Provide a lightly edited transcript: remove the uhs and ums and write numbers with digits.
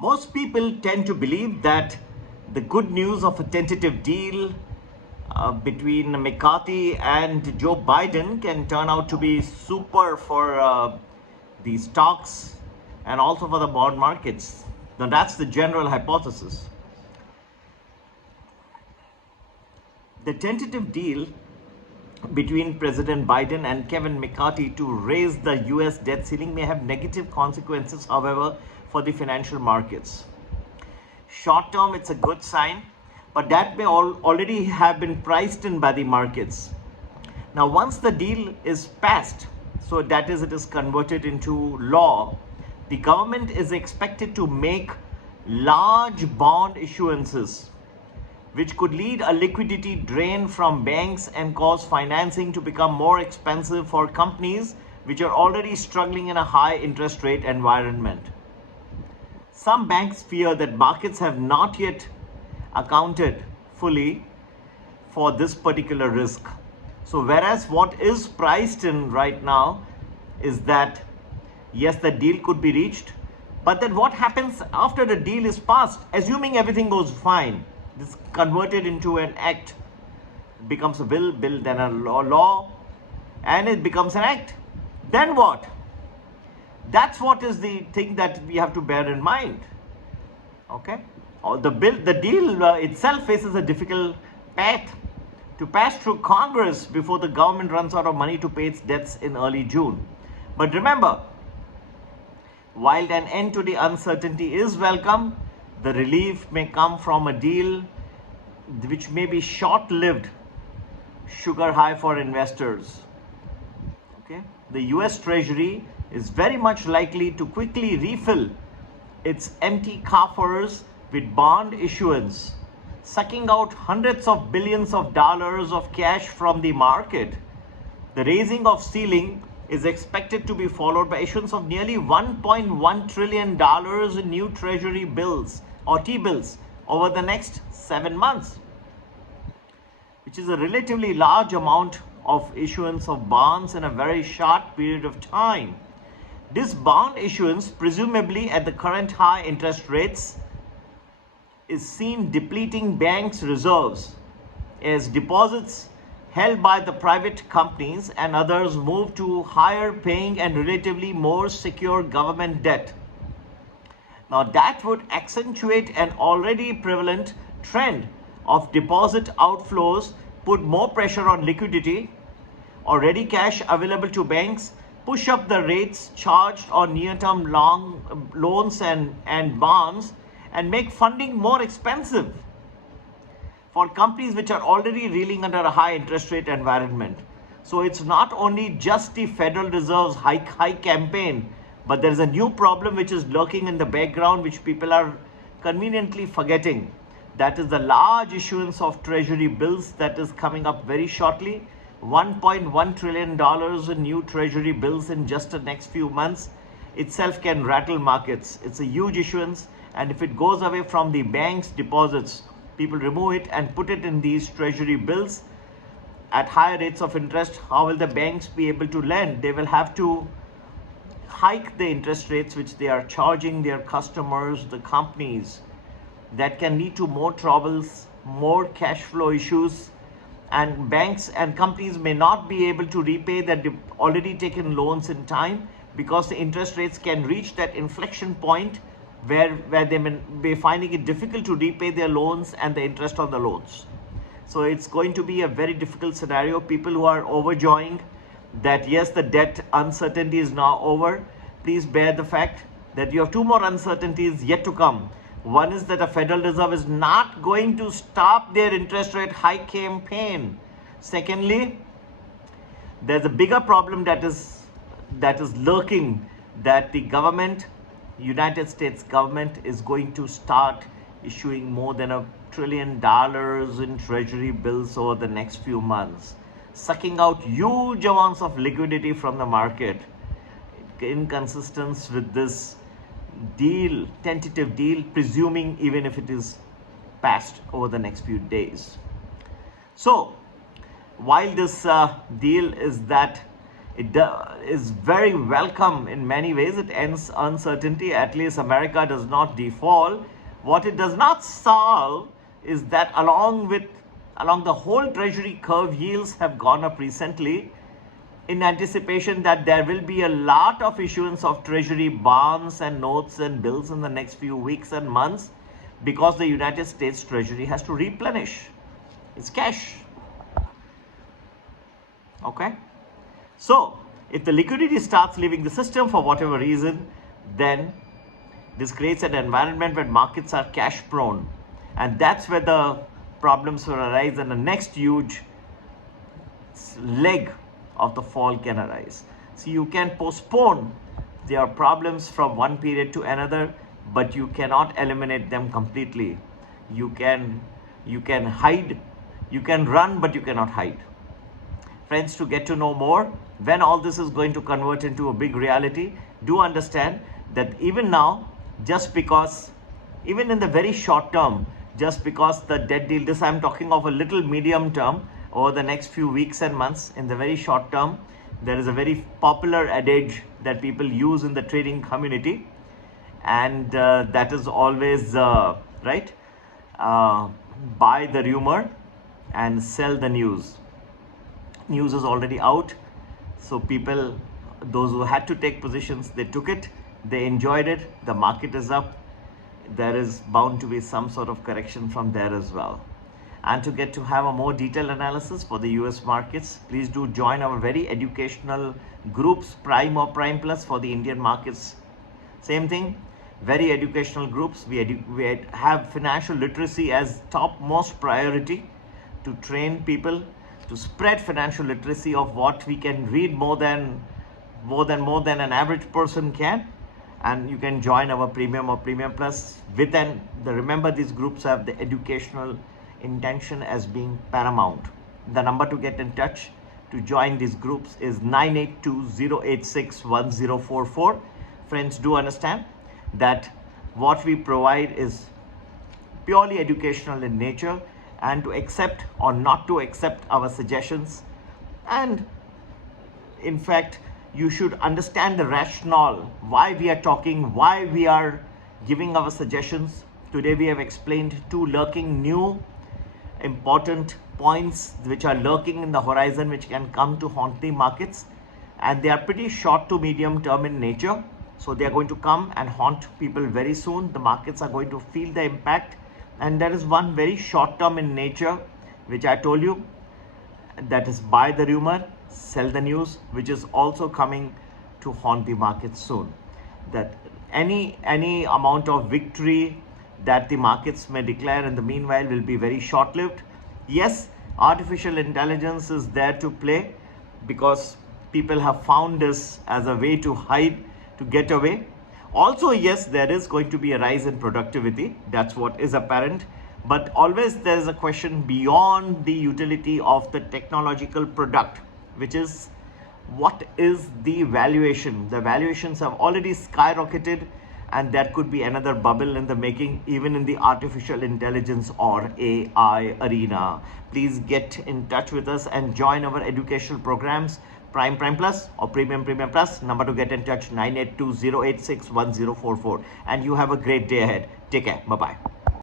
Most people tend to believe that the good news of a tentative deal between McCarthy and Joe Biden can turn out to be super for the stocks and also for the bond markets. Now, that's the general hypothesis. The tentative deal between President Biden and Kevin McCarthy to raise the US debt ceiling may have negative consequences, however, for the financial markets. Short term, it's a good sign, but that may already have been priced in by the markets. Now, once the deal is passed, so that is, it is converted into law, the government is expected to make large bond issuances, which could lead a liquidity drain from banks and cause financing to become more expensive for companies which are already struggling in a high interest rate environment. Some banks fear that markets have not yet accounted fully for this particular risk. So whereas what is priced in right now is that yes, the deal could be reached, but then what happens after the deal is passed, assuming everything goes fine, this converted into an act, becomes a bill, then a law, and it becomes an act. Then what? That's what is the thing that we have to bear in mind. Okay, the deal itself faces a difficult path to pass through Congress before the government runs out of money to pay its debts in early June. But remember, while an end to the uncertainty is welcome, the relief may come from a deal which may be short-lived sugar high for investors. Okay, the US Treasury is very much likely to quickly refill its empty coffers with bond issuance, sucking out hundreds of billions of dollars of cash from the market. The raising of ceiling is expected to be followed by issuance of nearly $1.1 trillion in new treasury bills or T-bills over the next 7 months, which is a relatively large amount of issuance of bonds in a very short period of time. This bond issuance, presumably at the current high interest rates, is seen depleting banks' reserves as deposits held by the private companies and others move to higher paying and relatively more secure government debt. Now, that would accentuate an already prevalent trend of deposit outflows, put more pressure on liquidity or ready cash available to banks, push up the rates charged on near-term loans and bonds, and make funding more expensive for companies which are already reeling under a high interest rate environment. So it's not only just the Federal Reserve's high campaign, but there is a new problem which is lurking in the background, which people are conveniently forgetting. That is the large issuance of treasury bills that is coming up very shortly. $1.1 trillion in new treasury bills in just the next few months itself can rattle markets. It's a huge issuance, and if it goes away from the bank's deposits, people remove it and put it in these treasury bills at higher rates of interest, how will the banks be able to lend? They will have to hike the interest rates which they are charging their customers, the companies. That can lead to more troubles, more cash flow issues, and banks and companies may not be able to repay their already taken loans in time, because the interest rates can reach that inflection point where they may be finding it difficult to repay their loans and the interest on the loans. So it's going to be a very difficult scenario. People who are overjoying that yes, the debt uncertainty is now over, please bear the fact that you have two more uncertainties yet to come. One is that the Federal Reserve is not going to stop their interest rate hike campaign. Secondly, there's a bigger problem that is lurking, that the government, United States government, is going to start issuing more than $1 trillion in treasury bills over the next few months, sucking out huge amounts of liquidity from the market, in consistence with this deal, tentative deal, presuming even if it is passed over the next few days. So while this deal is very welcome in many ways. It ends uncertainty. At least America does not default. What it does not solve is that along the whole treasury curve, yields have gone up recently in anticipation that there will be a lot of issuance of treasury bonds and notes and bills in the next few weeks and months, because the United States Treasury has to replenish its cash. Okay? So, if the liquidity starts leaving the system for whatever reason, then this creates an environment where markets are cash prone. And that's where the problems will arise, and the next huge leg of the fall can arise. So you can postpone their problems from one period to another, but you cannot eliminate them completely. You can hide, you can run, but you cannot hide. Friends, to get to know more when all this is going to convert into a big reality, do understand that even now, just because, even in the very short term, just because the debt deal, this I'm talking of a little medium term, over the next few weeks and months, in the very short term, there is a very popular adage that people use in the trading community, and that is always right, buy the rumor and sell the news. News is already out, so people, those who had to take positions, they took it, they enjoyed it, the market is up, there is bound to be some sort of correction from there as well. And to get to have a more detailed analysis for the US markets, please do join our very educational groups, Prime or Prime Plus for the Indian markets. Same thing, very educational groups. We have financial literacy as topmost priority, to train people to spread financial literacy of what we can read more than an average person can. And you can join our Premium or Premium Plus. Remember, these groups have the educational intention as being paramount. The number to get in touch to join these groups is 982-086-1044. Friends, do understand that what we provide is purely educational in nature, and to accept or not to accept our suggestions, and in fact, you should understand the rationale, why we are talking, why we are giving our suggestions. Today we have explained two lurking new important points which are lurking in the horizon, which can come to haunt the markets, and they are pretty short to medium term in nature. So they are going to come and haunt people very soon. The markets are going to feel the impact, and there is one very short term in nature, which I told you, that is buy the rumor, sell the news, which is also coming to haunt the market soon. That any amount of victory that the markets may declare in the meanwhile will be very short-lived. Yes, artificial intelligence is there to play, because people have found this as a way to hide, to get away. Also, yes, there is going to be a rise in productivity. That's what is apparent. But always there is a question beyond the utility of the technological product, which is, what is the valuation? The valuations have already skyrocketed, and there could be another bubble in the making, even in the artificial intelligence or AI arena. Please get in touch with us and join our educational programs, Prime Plus or Premium Plus. Number to get in touch, 982-086-1044. And you have a great day ahead. Take care. Bye-bye.